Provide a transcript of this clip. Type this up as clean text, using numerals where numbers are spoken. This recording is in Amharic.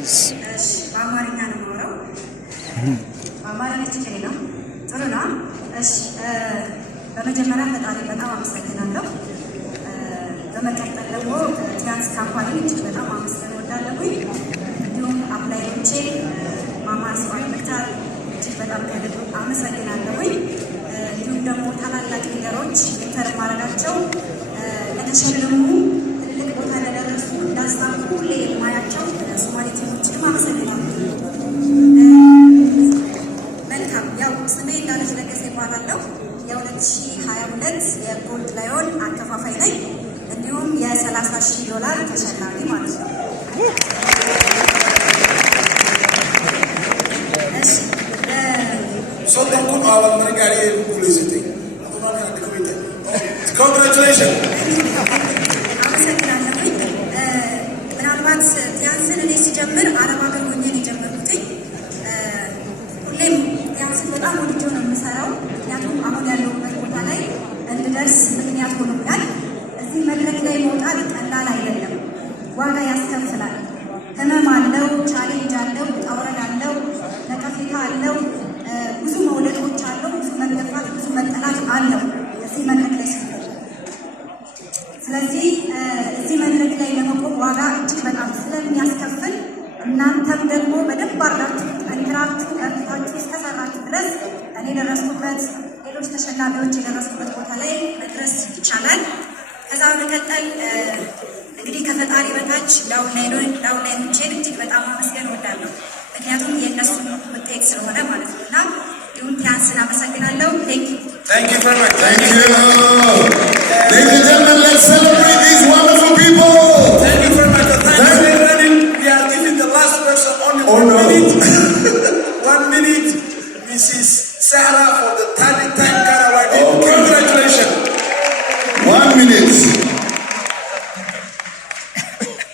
በአማርኛ ነው የማወራው። በአማርኛ ችግር ነው። ጥሩ ነው። እሺ፣ በመጀመሪያ ፈጣሪ በጣም አመሰግናለሁ። በመቀጠል ደግሞ ቲያንስ ካምፓኒ እጅግ በጣም አመስገን እወዳለሁ። እንዲሁም አፕላዮቼ ማማ ስዋይ መክታር እጅግ በጣም ከልብ አመሰግናለሁ። እንዲሁም ደግሞ ታላላቅ ሊደሮች ኢንተር ማድረጋቸው ለተሸለሙ ትልቅ ቦታ ለደረሱ እንዳስታኩ ሁሌ የማያቸው ሶማሌ ቲሞችንም አመሰግናለሁ። መልካም። ያው ስሜ እንዳለች ለገሰ ይባላለሁ። የ2022 የጎልድ ላዮን አከፋፋይ ነኝ። እንዲሁም የ$30,000 ተሸላሚ ማለት ነው። እሺ Congratulations. አመሰግናለሁ። ምናልባት ቲያንስን እኔ ሲጀምር አረብ ሀገር ሆኜ ነው የጀመርኩት። ሁሌም ቲያንስን በጣም ወድጄው ነው የምሰራው። ምክንያቱም አሁን ያለሁበት ቦታ ላይ እንድደርስ ምክንያት ሆኖኛል። እዚህ መድረክ ላይ መውጣት ቀላል አይደለም፣ ዋጋ ያስከፍላል። ህመም አለው፣ ቻሌንጅ አለው፣ ውጣ ውረድ አለው፣ ነቀፌታ አለው፣ ብዙ መውደቆች አለው፣ ብዙ መገፋት፣ ብዙ መጠላት አለው እዚህ መድረክ ላይ ሲሆን። ስለዚህ እዚህ መድረክ ላይ ለመቆም ዋጋ እጅግ በጣም ስለሚያስከፍል እናንተም ደግሞ በደንብ አድርጋችሁ ጠንክራችሁ በርትታችሁ እስከሰራችሁ ድረስ እኔ የደረስኩበት ሌሎች ተሸላሚዎች የደረሱበት ቦታ ላይ መድረስ ይቻላል። ከዛ በመቀጠል እንግዲህ ከፈጣሪ በታች ዳውንላይኖቼን እጅግ በጣም ማመስገን እወዳለሁ። ምክንያቱም የእነሱ ውጤት ስለሆነ ማለት ነው። እና እንዲሁም ቲያንስን አመሰግናለሁ። Thank you very much. Thank you. Ladies and gentlemen, let's celebrate these wonderful people. Thank you very much. We are giving the last person only 1 minute. 1 minute. Mrs. Sarah for the third time. Okay. Congratulations. 1 minute.